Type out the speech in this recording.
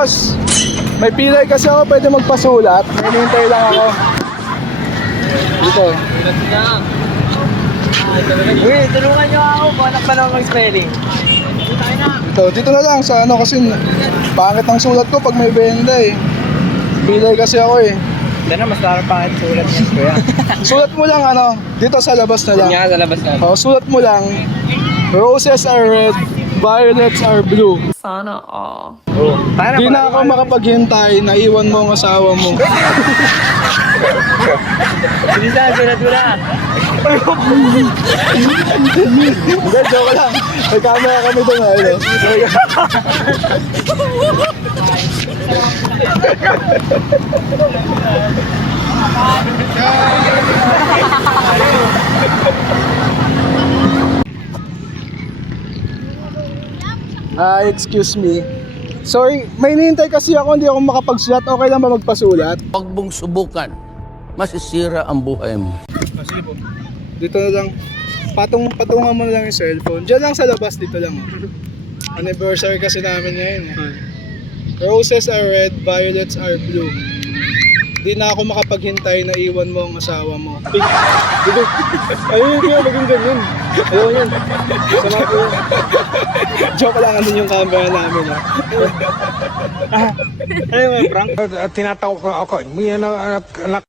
Boss, may pilay kasi ako, pwede magpasulat. Hinihintay lang ako. Dito. Uy, tulungan nyo ako. Banak pa naman mag-spelling. Dito na lang sa ano kasi pangit ang sulat ko pag may benda eh. Pilay kasi ako eh. Hindi na, mas parang pangit sulat niya, kuya. Sulat mo lang ano, dito sa labas na lang. Nga, sa labas na. Oh, sulat mo lang, roses are red, violets are blue. Sana all. Oo. Di na ako makapaghintay, naiwan mo ang asawa mo. Bilisan, sulat mo na. Hindi, joke lang. May camera kami doon eh. Excuse me. Sorry, may hinihintay kasi ako, hindi ako makapagsulat. Okay lang ba magpasulat? Huwag mong subukan. Masisira ang buhay mo. Sige po. Dito na lang. Patungan mo na lang yung cellphone. Diyan lang sa labas, dito lang. Anniversary kasi namin ngayon eh. Roses are red, violets are blue. Di na ako makapaghintay na iwan mo ang asawa mo. Dito. Ayun kaya maging ganyan. Ayun yun. Sama ko yun. Joke lang, andun yung camera namin. Ayun, prank. Tinatawag ko ako. May anak